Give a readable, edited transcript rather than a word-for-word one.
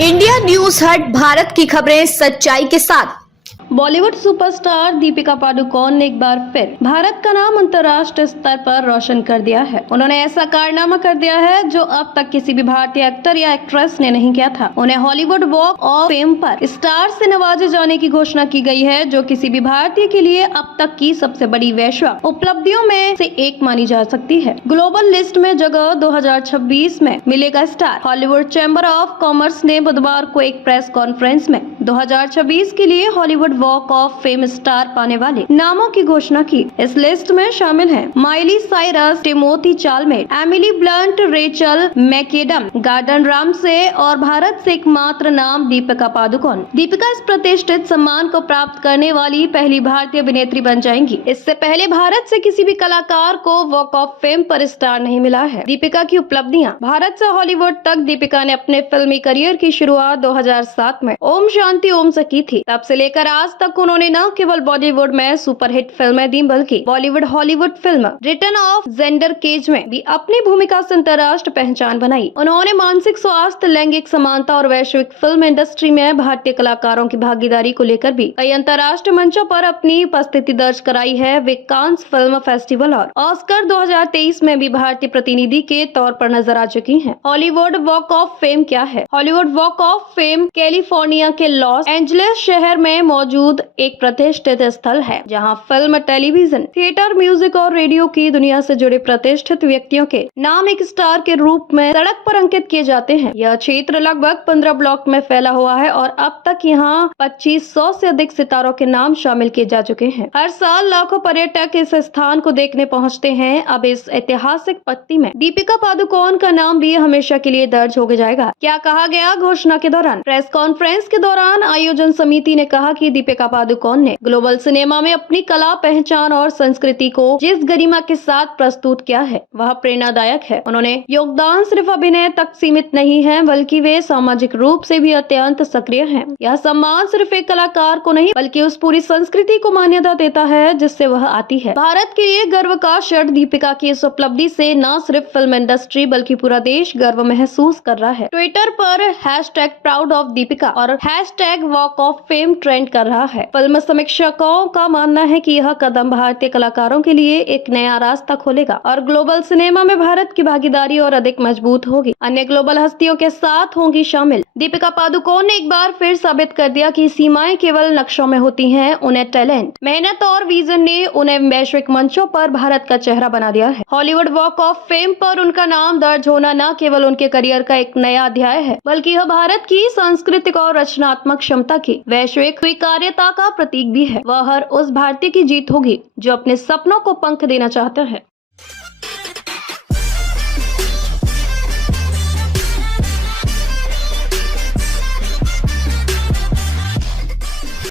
India news हट भारत की खबरें सच्चाई के साथ। बॉलीवुड सुपरस्टार दीपिका पादुकोण ने एक बार फिर भारत का नाम अंतर्राष्ट्रीय स्तर पर रोशन कर दिया है। उन्होंने ऐसा कारनामा कर दिया है जो अब तक किसी भी भारतीय एक्टर या एक्ट्रेस ने नहीं किया था। उन्हें हॉलीवुड वॉक ऑफ फेम पर स्टार से नवाजे जाने की घोषणा की गई है, जो किसी भी भारतीय के लिए अब तक की सबसे बड़ी वैश्विक उपलब्धियों में से एक मानी जा सकती है। ग्लोबल लिस्ट में जगह 2026 में मिलेगा star. Hollywood chamber of commerce ने बुधवार को एक प्रेस कॉन्फ्रेंस में 2026 के लिए Hollywood walk of fame star पाने वाले नामों की घोषणा की। इस लिस्ट में शामिल हैं Miley Cyrus, Timothy चालमेट, Emily blunt, Rachel macadam, garden Ramsay और भारत से एकमात्र नाम दीपिका पादुकोण। दीपिका इस प्रतिष्ठित सम्मान को प्राप्त करने वाली पहली भारतीय अभिनेत्री बन जाएंगी। इससे पहले भारत से किसी भी कलाकार को वॉक ऑफ फेम पर स्टार नहीं मिला है। दीपिका की उपलब्धियां। भारत से हॉलीवुड तक दीपिका ने अपने फिल्मी करियर की शुरुआत 2007 में ओम शांति ओम से की थी। तब से लेकर आज तक उन्होंने न केवल बॉलीवुड में सुपरहिट फिल्में दी, बल्कि Bollywood Hollywood film return of Xander Cage में भी अपनी भूमिका से अंतर्राष्ट्रीय पहचान बनाई। उन्होंने मानसिक स्वास्थ्य, लैंगिक समानता और वैश्विक फिल्म इंडस्ट्री में भारतीय कलाकारों की भागीदारी को लेकर भी कई अंतर्राष्ट्रीय मंचों पर अपनी उपस्थिति दर्ज कराई है। वे कांस फिल्म फेस्टिवल और ऑस्कर 2023 में भी भारतीय प्रतिनिधि के तौर पर नजर आ चुकी हैं। हॉलीवुड वॉक ऑफ फेम क्या है? Hollywood walk of fame California के लॉस एंजलिस शहर में मौजूद एक प्रतिष्ठित स्थल है, जहां फिल्म, टेलीविजन, थिएटर, म्यूजिक और रेडियो की दुनिया से जुड़े प्रतिष्ठित व्यक्तियों के नाम एक स्टार के रूप में सड़क पर अंकित किए जाते हैं। यह क्षेत्र लगभग 15 ब्लॉक में फैला हुआ है और अब तक यहाँ 2500 से अधिक सितारों के नाम शामिल किए जा चुके हैं। हर साल लाखों पर्यटक इस स्थान को देखने पहुँचते हैं। अब इस ऐतिहासिक पत्ती में दीपिका पादुकोण का नाम भी हमेशा के लिए दर्ज हो जाएगा। क्या कहा गया घोषणा के दौरान? प्रेस कॉन्फ्रेंस के दौरान आयोजन समिति ने कहा कि दीपिका पादुकोण ने ग्लोबल सिनेमा में अपनी कला, पहचान और संस्कृति को जिस गरिमा के साथ प्रस्तुत किया है, वह प्रेरणादायक है। उन्होंने योगदान सिर्फ अभिनय तक सीमित नहीं है, बल्कि वे सामाजिक रूप से भी अत्यंत सक्रिय हैं। यह सम्मान सिर्फ एक कलाकार को नहीं, बल्कि उस पूरी संस्कृति को मान्यता देता है जिससे वह आती है। भारत के लिए गर्व का क्षण। दीपिका की इस उपलब्धि से न सिर्फ फिल्म इंडस्ट्री बल्कि पूरा देश गर्व महसूस कर रहा है। ट्विटर पर #प्राउड ऑफ दीपिका और #वॉक ऑफ फेम ट्रेंड कर रहा है। फिल्म समीक्षकों का मानना है कि यह कदम भारतीय कलाकारों के लिए एक नया रास्ता खोलेगा और ग्लोबल सिनेमा में भारत की भागीदारी और अधिक मजबूत होगी। अन्य ग्लोबल हस्तियों के साथ होंगी शामिल। दीपिका पादुकोण ने एक बार फिर साबित कर दिया कि सीमाएं केवल नक्शों में होती हैं। उन्हें टैलेंट, मेहनत और विजन ने उन्हें वैश्विक मंचों पर भारत का चेहरा बना दिया है। हॉलीवुड वॉक ऑफ फेम पर उनका नाम दर्ज होना न केवल उनके करियर का एक नया अध्याय है, बल्कि यह भारत की सांस्कृतिक और रचनात्मक क्षमता की वैश्विक स्वीकार्यता का प्रतीक भी है। वह हर उस भारतीय की जीत होगी जो अपने सपनों को पंख देना चाहता है।